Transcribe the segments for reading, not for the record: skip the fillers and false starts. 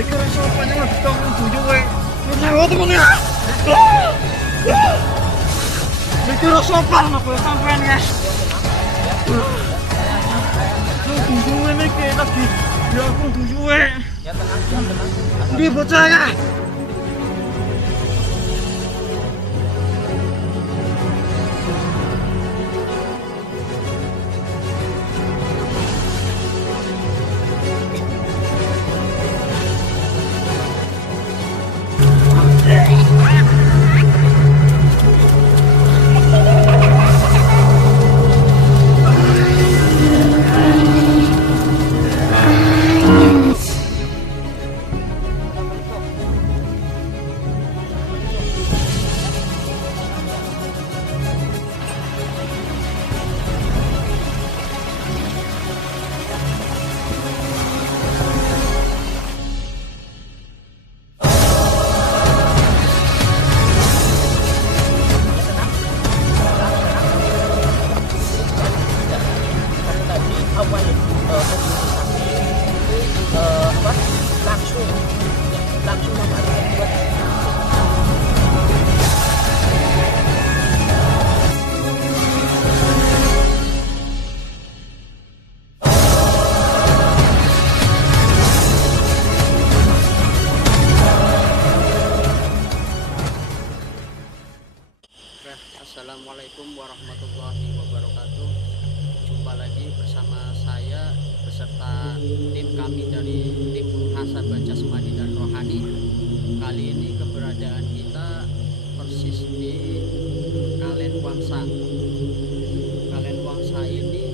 Iki ora sopan yang ditok tujuh kowe. Nyewa temen ya. Iki ora sopan apa sampean guys. Tujuh ini kayak lagi ya aku tujuh Ya tenang. Dia bocah ya. langsung memanfaatkan buat Assalamualaikum warahmatullahi wabarakatuh. Jumpa lagi bersama saya beserta tim kami dari tim Hasan Baca Semadi dan Rohani. Kali ini keberadaan kita persis di Kalen Wangsa. Kalen Wangsa ini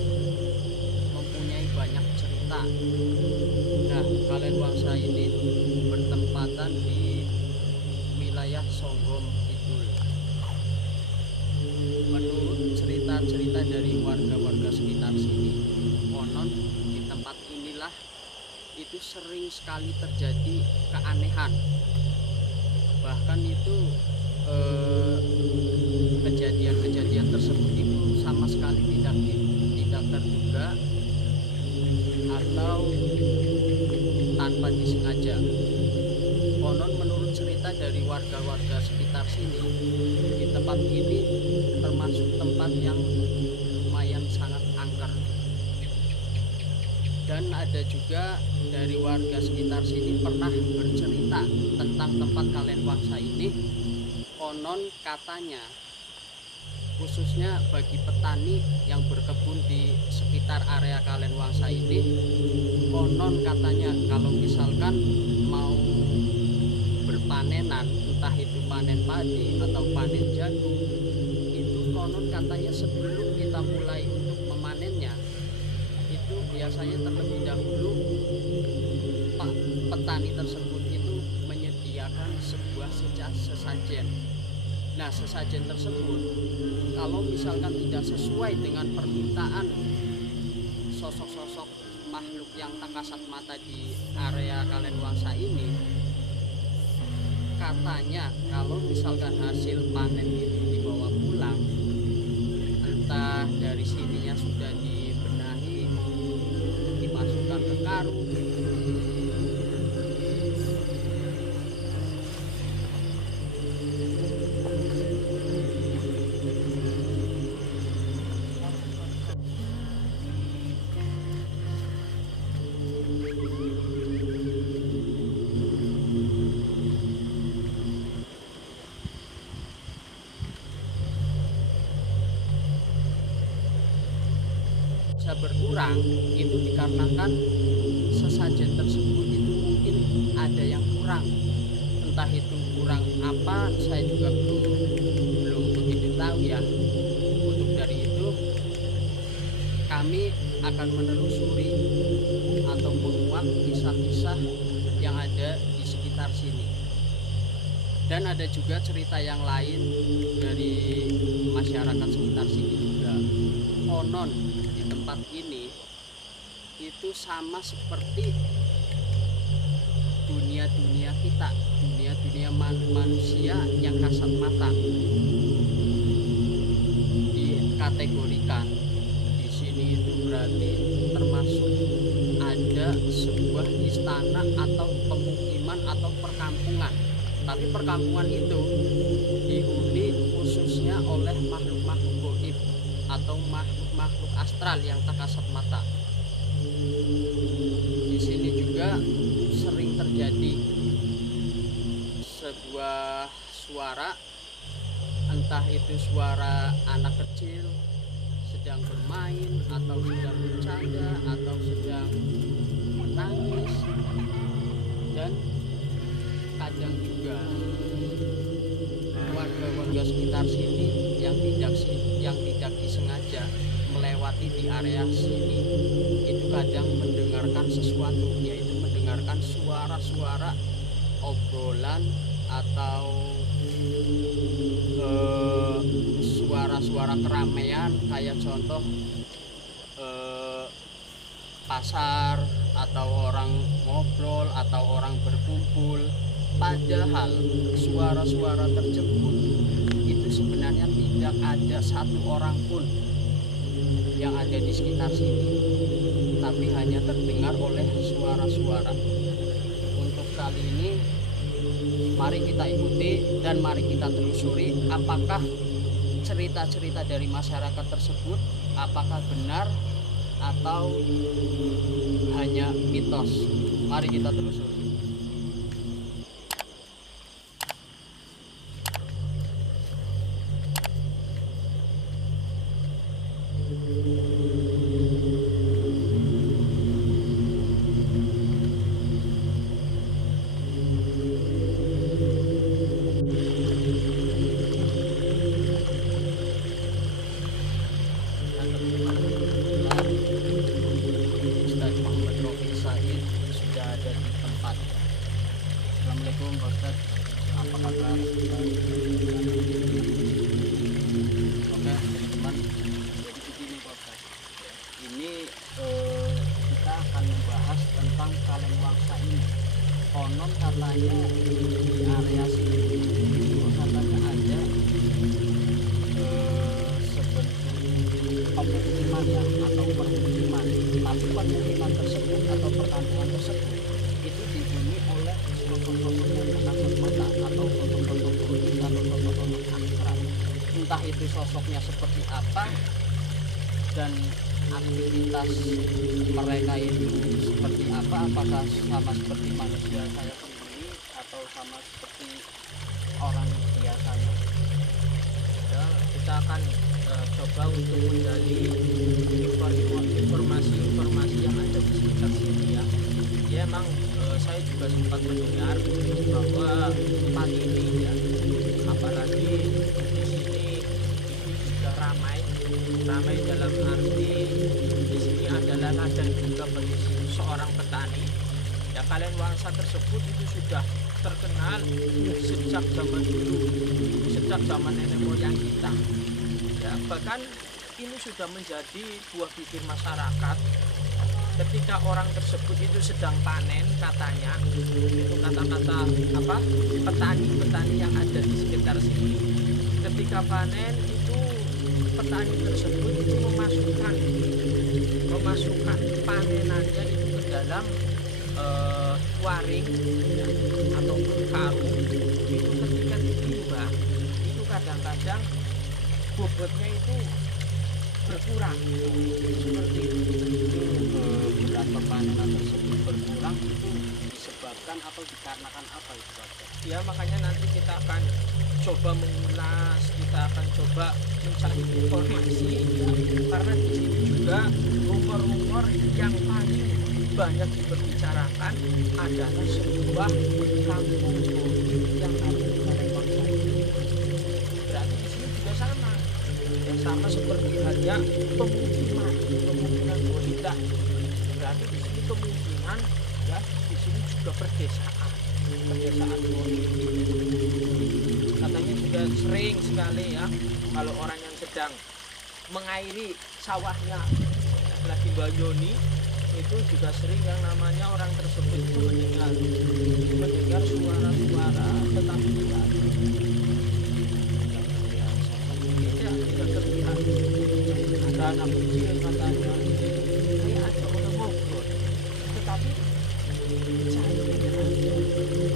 mempunyai banyak cerita. Nah, Kalen Wangsa ini bertempatan di wilayah Songgom Kidul. Menurut cerita-cerita dari warga-warga sekitar sini, konon di tempat inilah itu sering sekali terjadi keanehan. Bahkan itu kejadian-kejadian tersebut itu sama sekali tidak terduga atau tanpa disengaja. Konon menurut cerita dari warga-warga sekitar sini, di tempat ini termasuk tempat yang lumayan sangat angker. Dan ada juga dari warga sekitar sini pernah bercerita tentang tempat Kalen Wangsa ini. Konon katanya, khususnya bagi petani yang berkebun di sekitar area Kalen Wangsa ini, konon katanya kalau misalkan mau berpanenan, entah itu panen padi atau panen jagung, itu konon katanya sebelum kita mulai untuk memanennya, itu biasanya terlebih dahulu petani tersebut itu menyediakan sebuah sesajen. Nah, sesajen tersebut kalau misalkan tidak sesuai dengan permintaan sosok-sosok makhluk yang tak kasat mata di area Kalen Wangsa ini, katanya kalau misalkan hasil panen itu dibawa pulang, entah dari sininya sudah dibenahi, dimasukkan ke karung, bisa berkurang. Itu dikarenakan sesajen tersebut itu mungkin ada yang kurang, entah itu kurang apa, saya juga belum begitu tahu ya. Untuk dari itu kami akan menelusuri atau menguak kisah-kisah yang ada di sekitar sini. Dan ada juga cerita yang lain dari masyarakat sekitar sini juga. Konon di tempat ini itu sama seperti dunia-dunia kita, dunia-dunia manusia yang kasat mata. Dikategorikan di sini itu berarti termasuk ada sebuah istana atau pemukiman perkampungan atau perkampungan. Tapi perkampungan itu dihuni khususnya oleh makhluk-makhluk gaib atau makhluk-makhluk astral yang tak kasat mata. Di sini juga sering terjadi sebuah suara, entah itu suara anak kecil sedang bermain atau sedang bercanda atau sedang menangis, dan kadang juga warga-warga sekitar sini yang tidak disengaja melewati di area sini itu kadang mendengarkan sesuatu, yaitu mendengarkan suara-suara obrolan atau suara-suara keramaian, kayak contoh pasar atau orang ngobrol atau orang berkumpul. Padahal suara-suara tersebut itu sebenarnya tidak ada satu orang pun yang ada di sekitar sini, tapi hanya terdengar oleh suara-suara. Untuk kali ini mari kita ikuti dan mari kita telusuri apakah cerita-cerita dari masyarakat tersebut apakah benar atau hanya mitos. Mari kita telusuri. Ustadz Muhammad Rafiq Said sudah ada di tempat. Assalamualaikum Pak Ustadz, apa kabar? Oke teman-teman, jadi begini Pak Ustadz, ini kita akan membahas tentang Kalengwangsa ini. Konon katanya di area sini itu katanya ada sebentuk pemukiman ya, atau permukiman, tapi permukiman tersebut atau perkampungan tersebut itu dihuni oleh sosok-sosok yang kasat mata atau sosok-sosok gaib atau sosok-sosok astral. Entah itu sosoknya seperti apa dan aktivitas mereka itu seperti apa, apakah sama seperti manusia saya sendiri atau sama seperti orang biasanya. Ya, kita akan coba untuk menggali informasi yang ada di sekitar sini ya. Ya emang saya juga sempat mendengar bahwa tempat ini ya, apalagi di sini itu juga ramai dalam arti di sini adalah ladang juga bagi seorang petani. Ya, Kalengwangsa tersebut itu sudah terkenal sejak zaman dulu, sejak zaman nenek moyang kita. Ya, bahkan ini sudah menjadi buah pikir masyarakat. Ketika orang tersebut itu sedang panen, katanya itu kata-kata apa petani yang ada di sekitar sini. Ketika panen itu petani tersebut itu memasukkan panenannya itu ke dalam waring ya, ataupun karung. Itu ketika ditimbang itu kadang-kadang bobotnya itu berkurang seperti itu. Berat perpanenan tersebut berkurang itu disebabkan atau dikarenakan apa itu Pak? Ya, makanya nanti kita akan coba mengulas, kita akan coba mencari informasi ya, karena di sini juga rumor-rumor yang paling banyak diperbicarakan adalah sebuah kampung gaib yang ada di Kalengwangsa. Berarti di sini juga sama, ya, sama seperti halnya pemukiman wanita. Berarti di sini kemungkinan ya di sini juga pedesaan gaib. Katanya juga sering sekali ya kalau orang yang sedang mengairi sawahnya lagi Banyoni itu juga sering yang namanya orang tersebut itu mendengar suara-suara tetapi tidak terlihat. Ada anak kecil katanya kayak ada orang ngobrol tetapi saya tidak ada.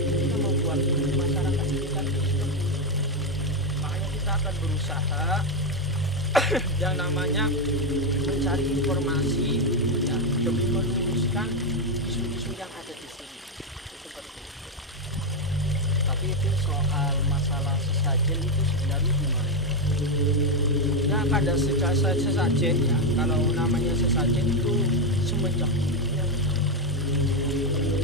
akan berusaha yang namanya mencari informasi ya, demi meluruskan isu-isu yang ada di sini. Seperti itu. Tapi itu soal masalah sesajen itu sebenarnya gimana? Ya pada sesajen ya, kalau namanya sesajen itu semenjak ya,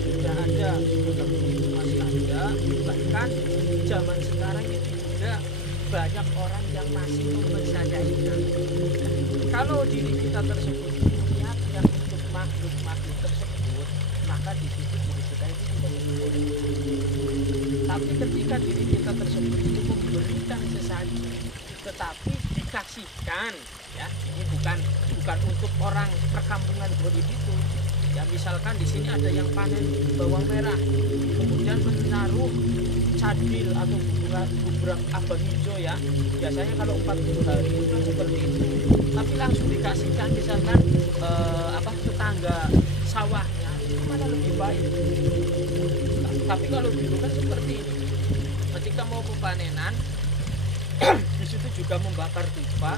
sudah ada, semenjak itu masih ada, bahkan zaman sekarang itu juga banyak orang yang masih mempercayainya. Kalau diri kita tersebut niatnya untuk makhluk-makhluk tersebut, maka di situ diri kita itu tidak boleh. Tapi ketika diri kita tersebut itu memberikan sesajen, tetapi dikasihkan, ya ini bukan untuk orang perkampungan Goib itu. Ya misalkan di sini ada yang panen bawang merah, kemudian menaruh cadil atau bubrak abang hijau ya. Biasanya kalau 40 hari itu seperti itu. Tapi langsung dikasihkan misalkan tetangga sawahnya itu mana lebih baik. Tapi kalau dulu kan seperti ini. Ketika mau panenan di situ juga membakar pipa,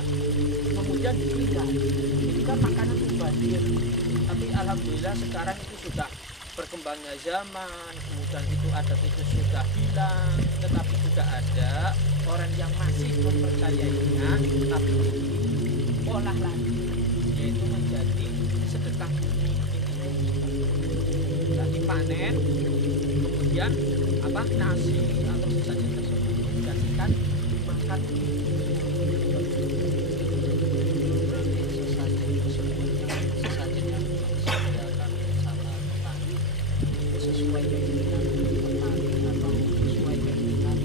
kemudian dipindah. Itu kan makanan mubazir. Tapi alhamdulillah sekarang itu sudah berkembangnya zaman, kemudian itu adat itu sudah hilang, tetapi sudah ada orang yang masih mempercayainya, tapi diolah lagi, yaitu menjadi sedekah bumi. Jadi panen, kemudian nasi atau sesajen tersebut dikasihkan makan. Berarti sesajen tersebut sesajen yang disediakan sama petani sesuai keinginan petani atau sesuai keinginan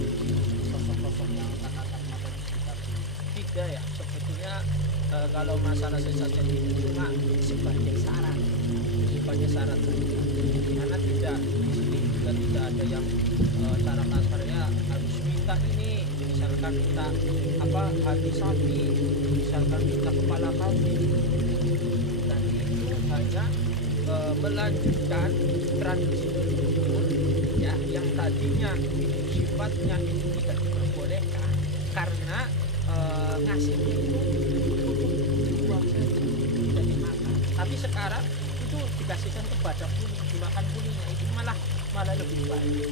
sosok-sosok yang akan ada di sekitar sini. Tidak ya, sebetulnya kalau masalah sesajen itu cuma sebagai syarat saja, karena tidak di sini juga tidak ada yang cara kasarnya harus minta ini, misalkan minta hati sapi, misalkan minta kepala kambing. Dan itu hanya melanjutkan tradisi leluhur ya, yang tadinya sifatnya itu tidak diperbolehkan karena ngasihnya itu dibuang saja, tidak dimakan. Tapi sekarang itu dikasihkan kepada kulit, dimakan kulitnya, itu malah lebih baik.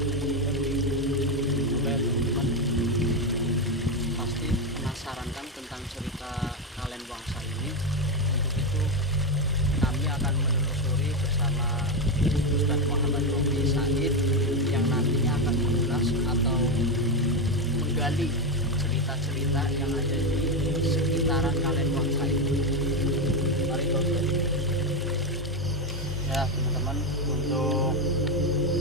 Pasti penasaran kan tentang cerita Kalen Wangsa ini. Untuk itu kami akan menelusuri bersama Ustadz Muhammad Rofi Said yang nantinya akan mengulas atau menggali cerita-cerita yang ada di sekitaran Kalen Wangsa ini. Mari Ustadz. Ya teman-teman, untuk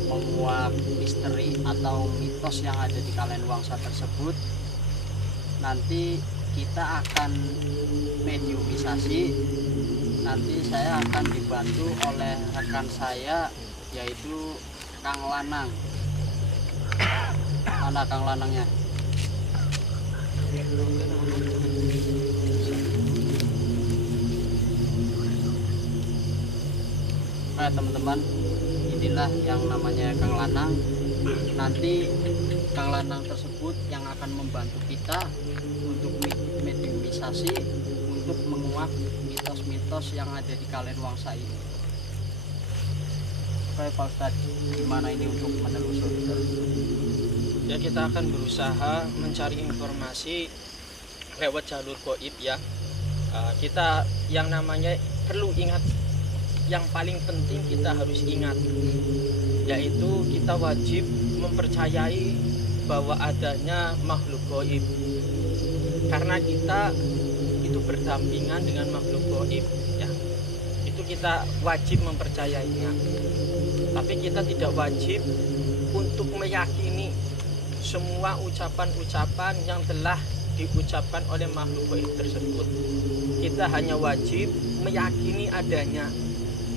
menguak misteri atau mitos yang ada di Kalen Wangsa tersebut, nanti kita akan mediumisasi. Nanti saya akan dibantu oleh rekan saya, yaitu Kang Lanang. Mana Kang Lanangnya? Oke teman-teman, inilah yang namanya Kang Lanang. Nanti Kang Lanang tersebut yang akan membantu kita untuk mediumisasi, untuk menguak mitos-mitos yang ada di Kalen Wangsa ini. Oke Pak Ustadz, gimana ini untuk menelusuri? Ya kita akan berusaha mencari informasi lewat jalur goib ya. Kita yang namanya perlu ingat, yang paling penting kita harus ingat, yaitu kita wajib mempercayai bahwa adanya makhluk goib, karena kita itu berdampingan dengan makhluk goib ya. Itu kita wajib mempercayainya, tapi kita tidak wajib untuk meyakini semua ucapan-ucapan yang telah diucapkan oleh makhluk goib tersebut. Kita hanya wajib meyakini adanya,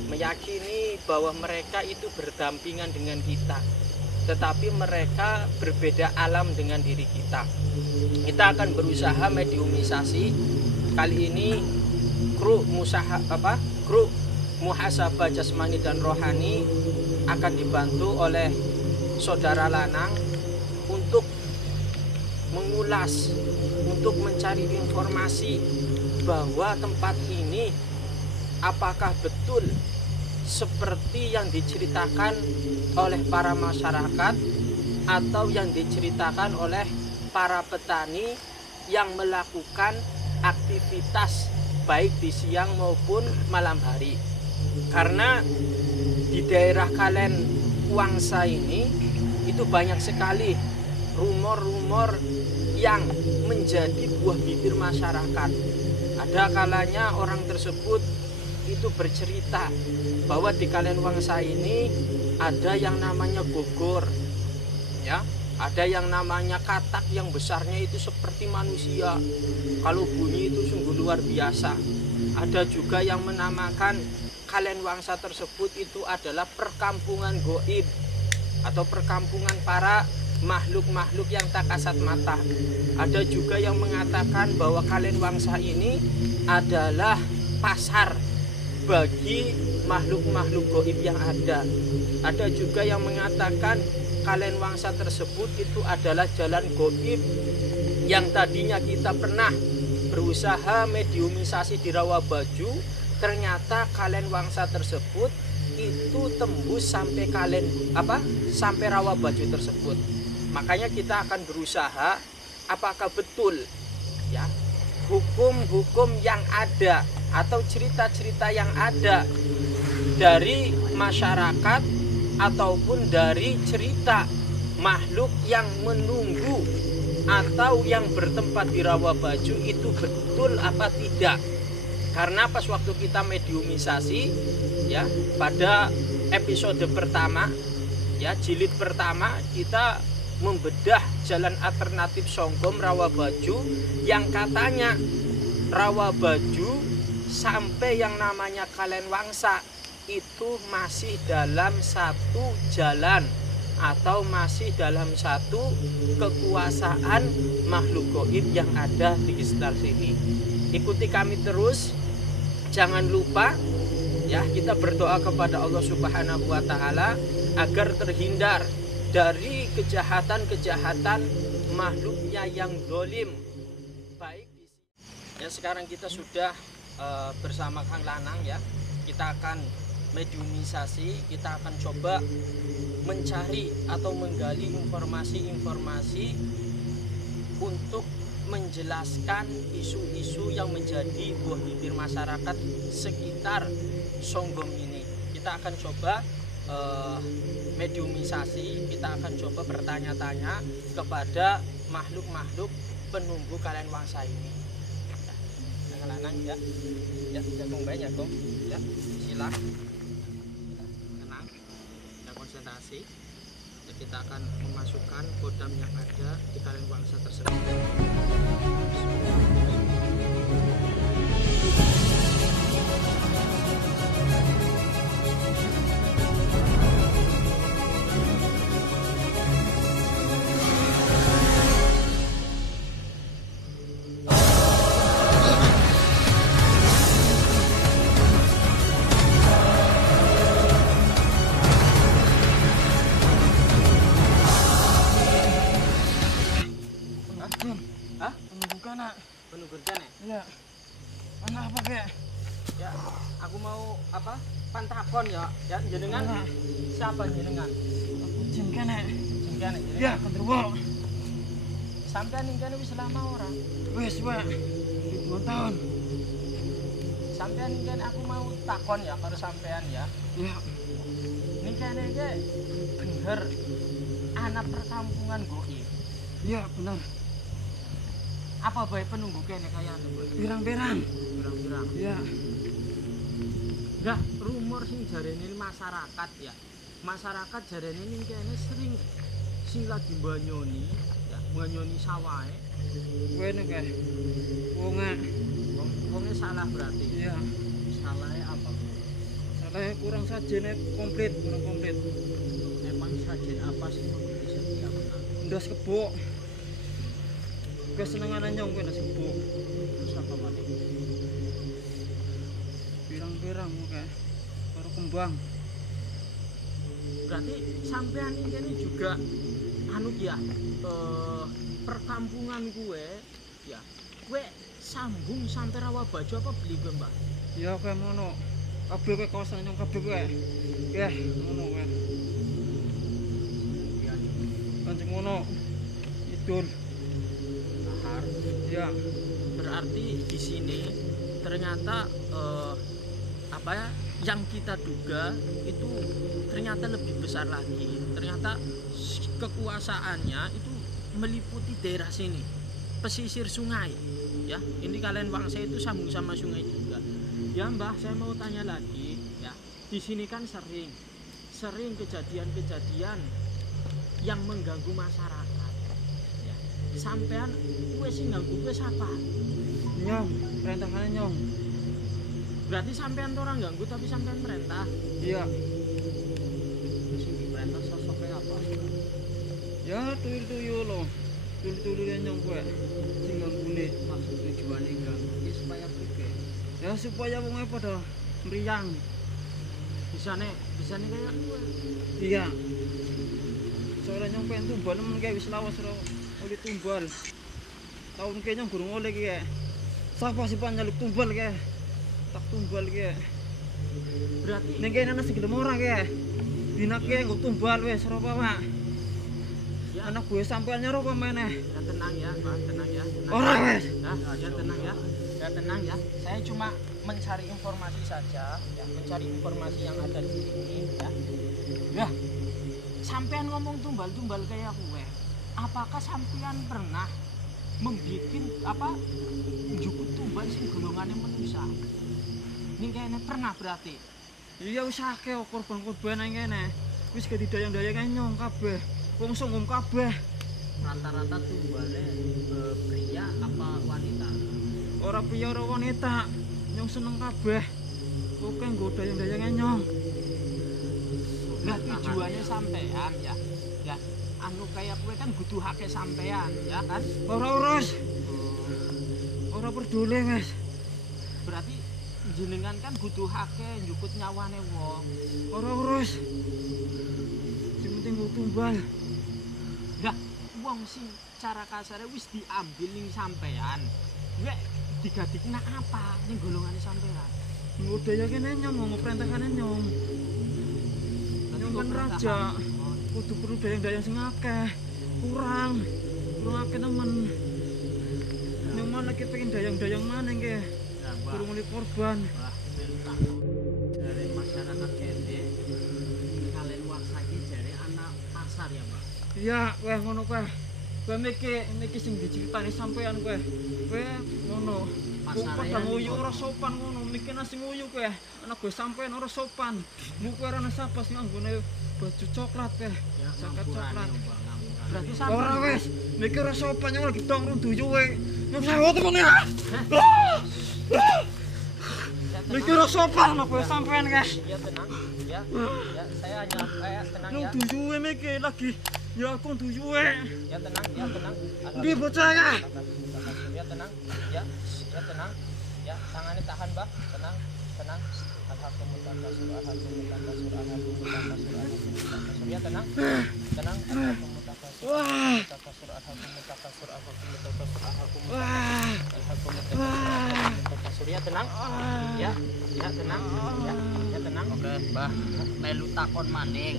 meyakini bahwa mereka itu berdampingan dengan kita, tetapi mereka berbeda alam dengan diri kita. Kita akan berusaha mediumisasi. Kali ini kru muhasabah jasmani dan rohani akan dibantu oleh saudara Lanang untuk mengulas, untuk mencari informasi bahwa tempat ini apakah betul seperti yang diceritakan oleh para masyarakat atau yang diceritakan oleh para petani yang melakukan aktivitas baik di siang maupun malam hari. Karena di daerah Kalen Wangsa ini itu banyak sekali rumor-rumor yang menjadi buah bibir masyarakat. Ada kalanya orang tersebut itu bercerita bahwa di Kalen Wangsa ini ada yang namanya gogor, ya. Ada yang namanya katak yang besarnya itu seperti manusia. Kalau bunyi itu sungguh luar biasa. Ada juga yang menamakan Kalen Wangsa tersebut itu adalah perkampungan goib atau perkampungan para makhluk-makhluk yang tak kasat mata. Ada juga yang mengatakan bahwa Kalen Wangsa ini adalah pasar bagi makhluk-makhluk goib yang ada. Ada juga yang mengatakan Kalen Wangsa tersebut itu adalah jalan goib yang tadinya kita pernah berusaha mediumisasi di Rawabaju. Ternyata Kalen Wangsa tersebut itu tembus sampai sampai Rawabaju tersebut. Makanya kita akan berusaha apakah betul ya hukum-hukum yang ada atau cerita-cerita yang ada dari masyarakat ataupun dari cerita makhluk yang menunggu atau yang bertempat di Rawabaju itu betul apa tidak. Karena pas waktu kita mediumisasi ya pada episode pertama ya jilid pertama kita membedah jalan alternatif Songgom Rawabaju yang katanya Rawabaju sampai yang namanya Kalen Wangsa itu masih dalam satu jalan atau masih dalam satu kekuasaan makhluk gaib yang ada di sekitar sini. Ikuti kami terus, jangan lupa ya kita berdoa kepada Allah Subhanahu wa taala agar terhindar dari kejahatan-kejahatan makhluknya yang zalim. Baik ya, sekarang kita sudah bersama Kang Lanang ya. Kita akan mediumisasi, kita akan coba mencari atau menggali informasi-informasi untuk menjelaskan isu-isu yang menjadi buah bibir masyarakat sekitar Songgom ini. Kita akan coba mediumisasi, kita akan coba bertanya-tanya kepada makhluk-makhluk penunggu Kalen Wangsa ini. Kang Lanang ya, jagung banyak kok, ya sila. Konsentrasi ya, kita akan memasukkan kodam yang ada di Kalen Wangsa tersebut. Pantakon ya, jenengan siapa jenengan? Aku jin kene. Jin kene. Ya, kendruwo. Sampean ning kene wis lama ora? Wis wae. Ribuan tahun. Sampean ning kene aku mau takon ya karo sampean ya. Ya. Ning kene iki bener ana perkampungan goib. Iya, benar. Apa bae penunggu kene kaya anu? Pirang-pirang. Pirang-pirang. Iya. Nah, rumor sing jarene masyarakat ya. Masyarakat jarene ning kene sering sing lagi mbanyoni, ya, mbanyoni sawahe. Kowe nek Wonge salah berarti. Iya. Salahnya apa? Salahnya kurang sajene komplit, kurang komplit. Emang sajen apa sih yang setiap Ndas kebo. Kesenengane nyong kowe ndas kebo. terus apa maneh? Pirang-pirang oke. Baru kembang. Berarti sampean ini juga anu ya perkampungan gue ya gue sambung sampai Rawabajo apa beli gue mbak Ya kayak ngono. Kabeh kowe kawasan nyong kabeh kowe. Ya, ngono kowe. ya Kancing ngono. Idul. lahar Ya. berarti di sini ternyata apa ya yang kita duga itu ternyata lebih besar lagi ternyata kekuasaannya itu meliputi daerah sini pesisir sungai ya ini kalian Wangsa itu sambung sama sungai juga ya Mbah saya mau tanya lagi ya di sini kan sering kejadian-kejadian yang mengganggu masyarakat ya sampean gue sih ganggu gue siapa Nyong, perintahane nyong. berarti sampean tuh orang ganggu tapi sampean perintah Iya. sing diperintah sosoknya apa Ya tuyul-tuyul loh. Tuyul-tuyul nyong kowe. Sing ganggune. maksud tujuannya ganggu ya supaya piye Ya supaya wong e pada mriyang. bisa nih kayak gue Iya. Soalnya nyong pengen tumbal men kae wis lawas ora oleh tumbal. Tahun ke nyong gurung oleh ki. Sapa sih nyaluk tumbal ki? Tak tumbal ki. berarti Ning kene ana sing gelem ora ki. Dina ki nggo tumbal wis ora apa-apa. ya, Anak gue sampean nyaro apa meneh? ya tenang ya Pak tenang ya tenang. Ora wis. Ya tenang ya tenang ya saya cuma mencari informasi saja ya mencari informasi yang ada di sini ya sampean ngomong tumbal-tumbal kayak gue apakah sampean pernah membikin apa njukut tumbal sing golongannya manusia ini kayaknya pernah berarti Iya wis akeh korban-korban nang kene. Wis kedidayang-dayang nyong kabeh. Wong sungguh kabeh. Rata-rata tumbalnya pria apa wanita? Ora priya ora wanita. Nyong seneng kabeh. Oke nggo dayang-dayang nyong. nah tujuannya sampean ya anu kayak gue kan butuhake sampean ya kan Ora urus. Ora peduli wis. berarti jenengan kan butuhake njukut nyawane wong Ora urus. Sing penting nggo tumbal. lah wong sing cara kasarnya wis diambil ning sampean gue digadikna apa ning golongane sampean Nggo dayang kene nyong nggo perintahane nyong. Nyong kan raja. Kudu perlu dayang-dayang sing akeh. Kurang akeh temen. Nyong mana ki pengen dayang-dayang maneh ki. Ya, Mbak. Kurang oleh korban. Mbak, cerita dari masyarakat kene kalian waksaki dari anak pasar ya Mbak. Iya, kowe ngono kowe. Kowe niki sing diceritani sampean kowe. Kowe ngono. Pasare Padha yang nguyu ngono. ora sopan ngono, mikir nasi nguyu kowe. Anak kowe sampean ora sopan. Mu kowe ora sapa sing anggone baju coklat kowe. Ya, Jaket ngampuran coklat. ya, Mbak, ngampuran. berarti Ora sampean wis, mikir ora sopan nyong lagi dong rung duyuwe. Nyong sewu temen ya. Mikir ora sopan anak kowe sampean guys. ya tenang ya saya hanya kayak tenang Nyong ya duyuwe mikir lagi. Ya aku duyuwe. ya tenang Di bocah ya. ya tenang ya tenang ya tangannya tahan Mbak tenang ya tenang Wah. ya tenang ya tenang Oke, Mbah, melu takon maning.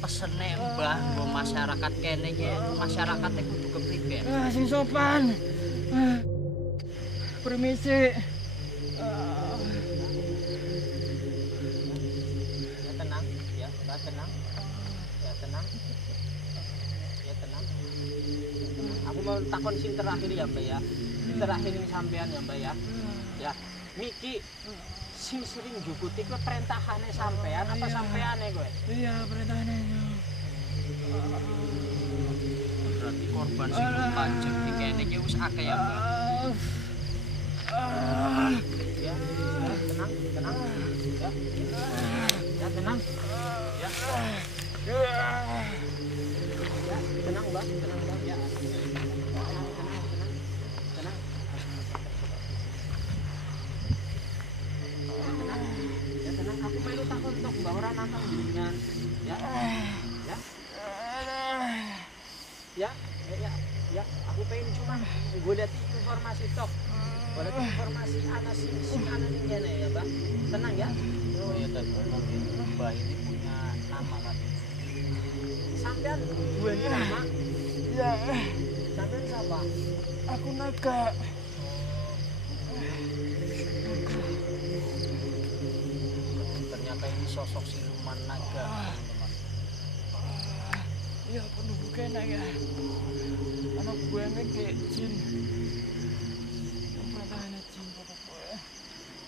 Pesene Mbah nggo masyarakat kene iki, masyarakate kudu kepribe? Sing sopan. Permisi. ya tenang ya tenang aku mau takon sing terakhir ya Mbak ya sing terakhir yang sampean ya Mbak ya Miki sing sering jukuti ke perintahane sampean apa Iya. sampeane kowe Iya, perintahane nyong. Berarti korban sing pancet iki kene iki wis akeh ya Mbah. ya tenang ya tenang ya tenang Mbak ya tenang aku melu takut untuk mbak orang nantang jenengan ya Ya, ya, aku pengen cuma gue lihat informasi tok. Boleh informasi anak si anak ini ya, Mbak. Tenang ya. Oh ya tadi mungkin Mbah ini punya nama kan. Sampean gue ini nama. Ya, Sampean siapa? aku Naga. Ternyata ini sosok siluman naga, teman-teman. Iya, penduduk enak ya. Anak gue ini kayak jin. Peratahannya jin pada gue.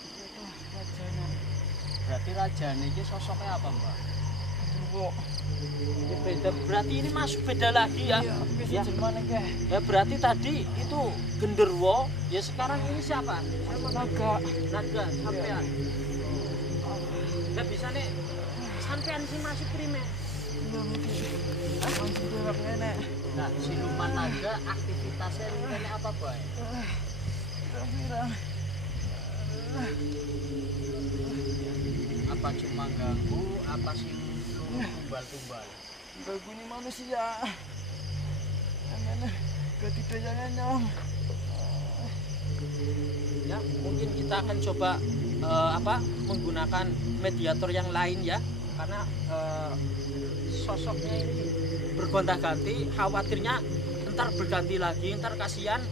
Itu rajanya. Berarti raja ini sosoknya apa, Mbak? Genderuwo. Ini beda. Berarti ini masuk beda lagi ya. Iya, bisa Ya. gimana ke? Ya berarti tadi itu genderwo. Ya sekarang ini siapa? Sama Naga. Naga, sampean. Nggak bisa nih. Sampean sih masih primer. Iya, mungkin. Langsung gelap enak. Nah, siluman naga aktivitasnya ini apa, Boy? Kira-kira. Apa cuma ganggu, apa sih tumbal-tumbal? Bagus ini manusia. Jangan ketidakannya nyong. Ya mungkin kita akan coba menggunakan mediator yang lain ya, karena sosoknya ini bergonta-ganti, khawatirnya ntar berganti lagi, ntar kasihan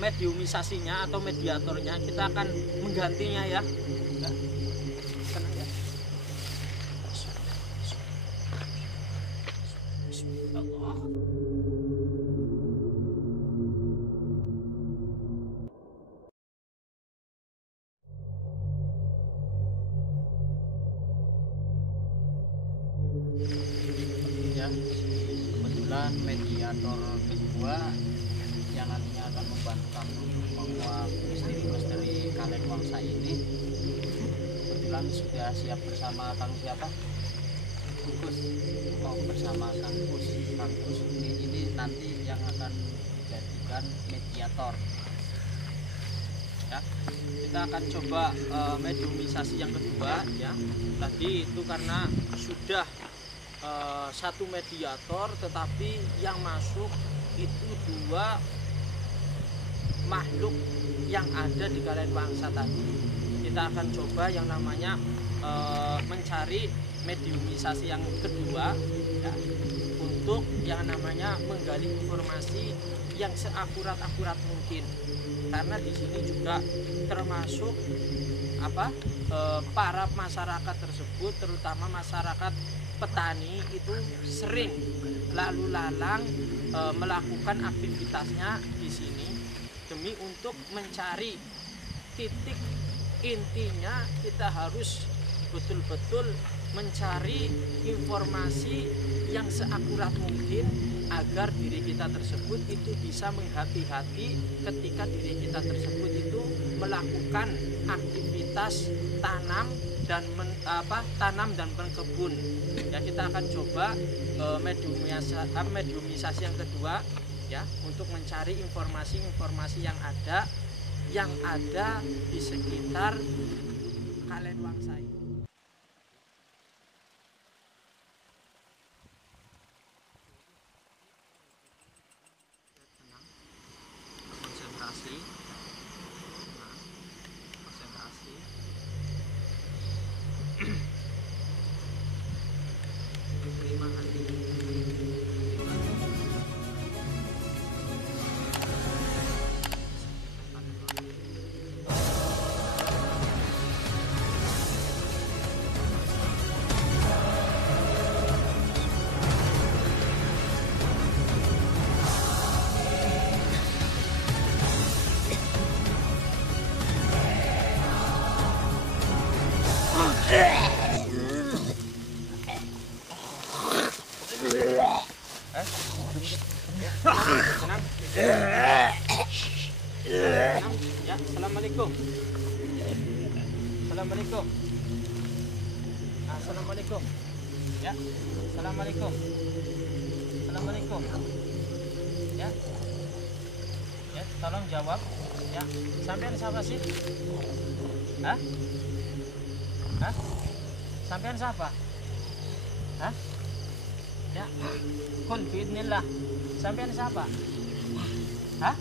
mediumisasinya atau mediatornya, kita akan menggantinya ya. Ya, tenang ya. Bismillah. Ya, kebetulan mediator kedua yang nantinya akan membantu kami untuk menguak misteri-misteri Kalen Wangsa ini kebetulan sudah siap bersama Kang siapa? Kus. Oh, bersama Kang Kus. Kang Kus ini nanti yang akan dijadikan mediator. Ya, kita akan coba mediumisasi yang kedua ya. Tadi itu karena sudah satu mediator, tetapi yang masuk itu dua makhluk yang ada di Kalen Wangsa tadi. Kita akan coba yang namanya mencari mediumisasi yang kedua ya, untuk yang namanya menggali informasi yang seakurat-akurat mungkin, karena di sini juga termasuk para masyarakat tersebut, terutama masyarakat petani itu sering lalu lalang melakukan aktivitasnya di sini demi untuk mencari titik intinya. Kita harus betul-betul mencari informasi yang seakurat mungkin agar diri kita tersebut itu bisa menghati-hati ketika diri kita tersebut itu melakukan aktivitas tanam dan berkebun. Ya, kita akan coba mediumisasi yang kedua ya, untuk mencari informasi-informasi yang ada di sekitar Kalen Wangsa ini. Tenang, konsentrasi, konsentrasi. Terima hati. Tenang. Ya, assalamualaikum. Assalamualaikum. Assalamualaikum. Ya, assalamualaikum. Assalamualaikum. Ya, ya, tolong jawab. Ya, sampean siapa sih? Hah? Hah? Sampean siapa? Hah? Ya. Kun biidnillah. Sampean siapa? Hah?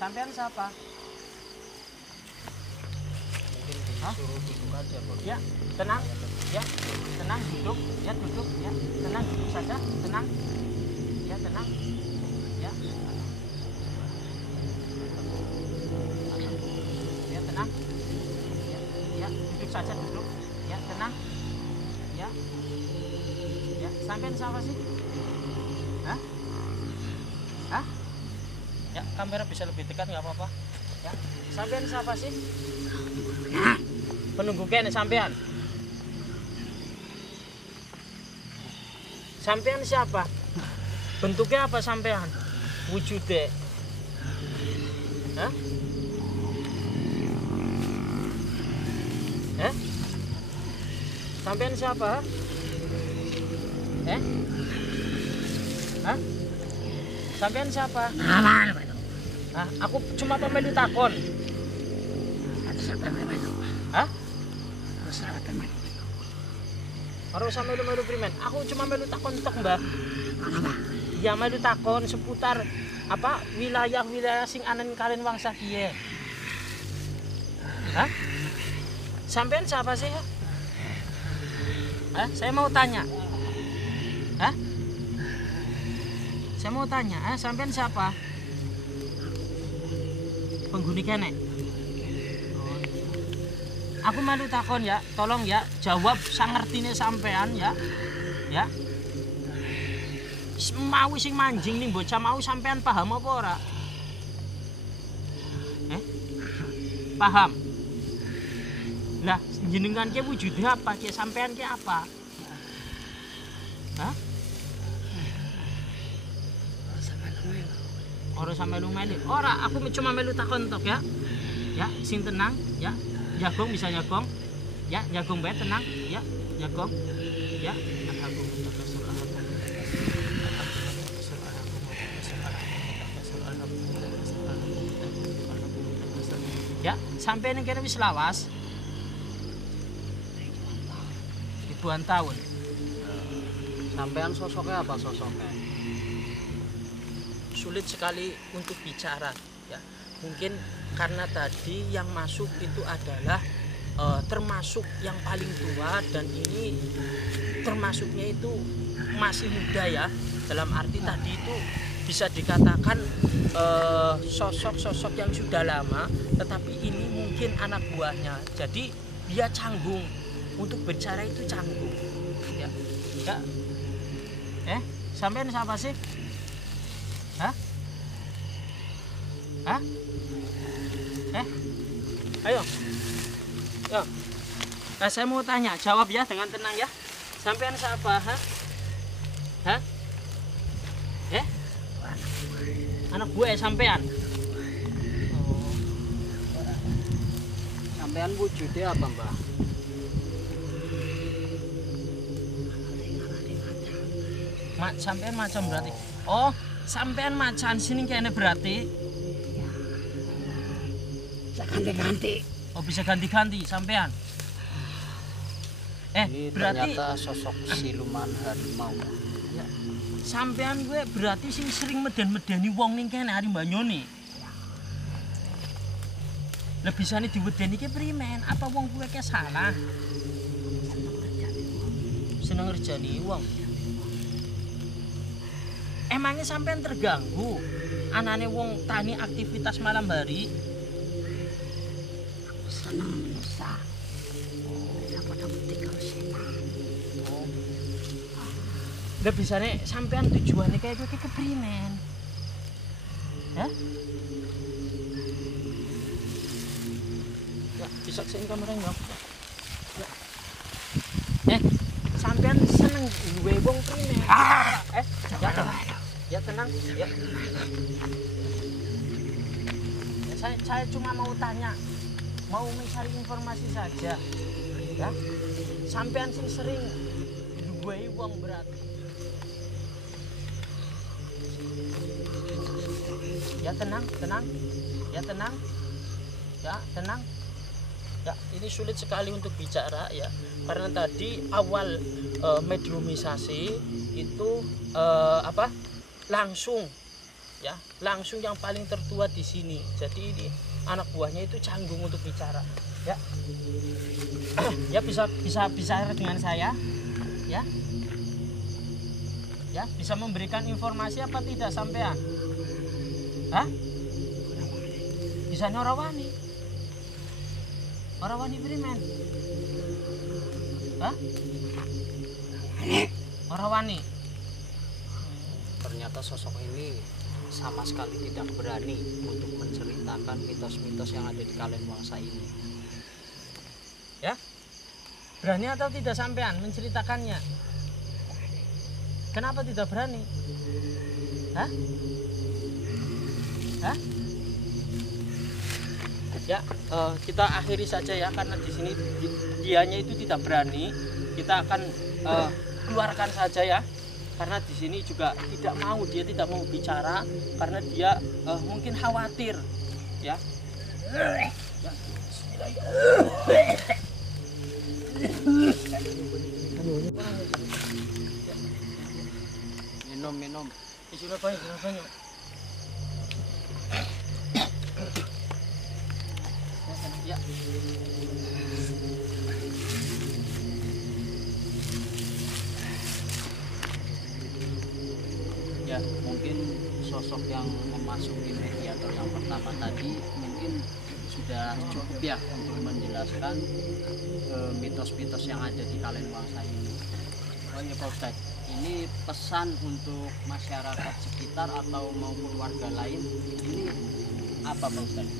Sampean siapa? Mungkin disuruh duduk aja, Bos. Ya, tenang. Ya, tenang duduk. Ya, duduk. Ya, tenang duduk saja. Tenang. Ya, tenang. Ya. Ya, tenang. Ya, ya, duduk saja duduk. Ya, tenang. Ya. Ya, sampean siapa sih? Hah? Hah? Ya, kamera bisa lebih dekat nggak apa-apa. Ya, sampean siapa sih? Penunggu kene sampean. Sampean siapa? Bentuknya apa sampean? Wujudnya? Hah? Eh? Sampean siapa? Hah? Sampean siapa? Hah? Aku cuma pemilu takon. Hah? Orang sama melu primen. Aku cuma melu takon tok, Mbah. Ya melu takon seputar apa wilayah-wilayah sing anen kalian wangsa kiye. Hah? Sampean siapa sih? Hah? Saya mau tanya. Hah? Saya mau tanya, sampean siapa? Penghuni kene. Aku malu takon ya, tolong ya jawab sangertine sampean ya. Ya. Mau sing manjing nih bocah mau sampean paham apa ora? Paham? Lah, jenengan ki wujudnya apa? Ki sampean ki apa? Hah? Orang sampe lu melu. Ora, aku cuma melu takon tok ya. Ya, sing tenang ya. Jagung bisa nyagong. Ya, jagung bae tenang. Ya, jagung. Ya, ya, sampai ning kene wis lawas. Ribuan tahun. Sampean sosoknya apa sosoknya? Sulit sekali untuk bicara ya. Mungkin karena tadi yang masuk itu adalah termasuk yang paling tua dan ini termasuknya itu masih muda ya. Dalam arti tadi itu bisa dikatakan sosok-sosok yang sudah lama, tetapi ini mungkin anak buahnya. Jadi dia canggung untuk bicara itu canggung. Ya. Ya. Sampean siapa sih? Hah? Hah? Ayo. Yo. Nah, saya mau tanya, jawab ya dengan tenang ya. Sampean siapa? Hah? Hah? Anak gue sampean. Oh. Sampean wujudnya apa, Mbah? Sampean macam berarti. Oh, sampean macan sini kayaknya berarti. Bisa ganti-ganti. Oh, bisa ganti-ganti sampean. Ini berarti ternyata sosok siluman harimau. ya, sampean gue berarti sing sering meden-medeni wong ning kene hari Banyone. Lah bisane diwedeni ki primen? Apa wong kuwe ke salah? Seneng ngerjani wong. Emangnya sampean terganggu anane wong tani aktivitas malam hari? Senang dosa. Dapat tinggal setan. Lah bisane sampean tujuannya kayak gue keprimen? Hah? Ya, bisa sing kameranya. Ya. Sampean seneng duwe wong primen? Ya tenang. Ya. Ya, saya cuma mau tanya, mau mencari informasi saja. Ya. Sampean sing sering duwe wong berarti. Ya tenang. Ya tenang. Ya tenang. Ya, ini sulit sekali untuk bicara ya. Karena tadi awal mediumisasi itu langsung ya, langsung yang paling tertua di sini. Jadi ini anak buahnya itu canggung untuk bicara ya. Ya bisa dengan saya ya. Ya, bisa memberikan informasi apa tidak sampean? Hah? Bisa Orawani? Orawani Primen? Hah? Orawani? Ternyata sosok ini sama sekali tidak berani untuk menceritakan mitos-mitos yang ada di Kalen Wangsa ini. Ya? Berani atau tidak sampean menceritakannya? Kenapa tidak berani? Hah? Hah? Ya, kita akhiri saja ya, karena di sini dianya itu tidak berani. Kita akan keluarkan saja ya, karena di sini juga dia tidak mau bicara karena dia mungkin khawatir ya. Minum. Sudah banyak. Ya. Ya, mungkin sosok yang memasuki mediator yang pertama tadi mungkin sudah cukup ya untuk menjelaskan mitos-mitos yang ada di Kalen Wangsa ini. Oh iya Pak Ustadz, ini pesan untuk masyarakat sekitar atau maupun warga lain ini apa Pak Ustadz?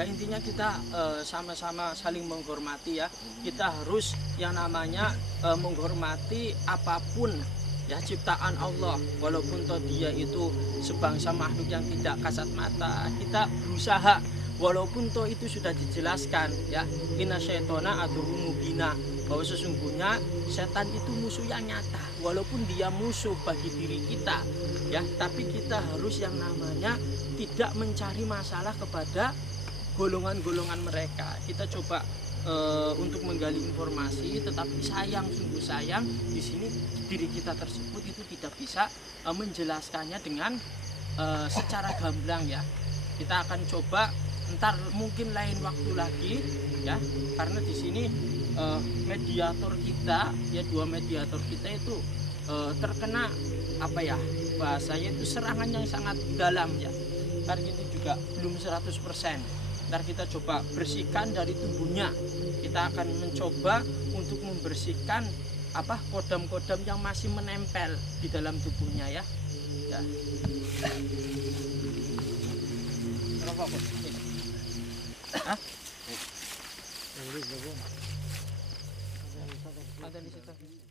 Ya intinya kita sama-sama saling menghormati ya. Kita harus yang namanya menghormati apapun ya ciptaan Allah, walaupun toh dia itu sebangsa makhluk yang tidak kasat mata. Kita berusaha walaupun toh itu sudah dijelaskan ya, inna syaitona aduwwun mubina, bahwa sesungguhnya setan itu musuh yang nyata, walaupun dia musuh bagi diri kita ya, tapi kita harus yang namanya tidak mencari masalah kepada golongan-golongan mereka. Kita coba untuk menggali informasi, tetapi sungguh sayang di sini diri kita tersebut itu tidak bisa menjelaskannya dengan secara gamblang ya. Kita akan coba ntar mungkin lain waktu lagi ya, karena di sini mediator kita ya, dua mediator kita itu terkena apa ya bahasanya itu serangan yang sangat dalam ya. Karena ini juga belum 100%. Ntar kita coba bersihkan dari tubuhnya. Kita akan mencoba untuk membersihkan kodam-kodam yang masih menempel di dalam tubuhnya ya. Ya. Hah? Ada di situ.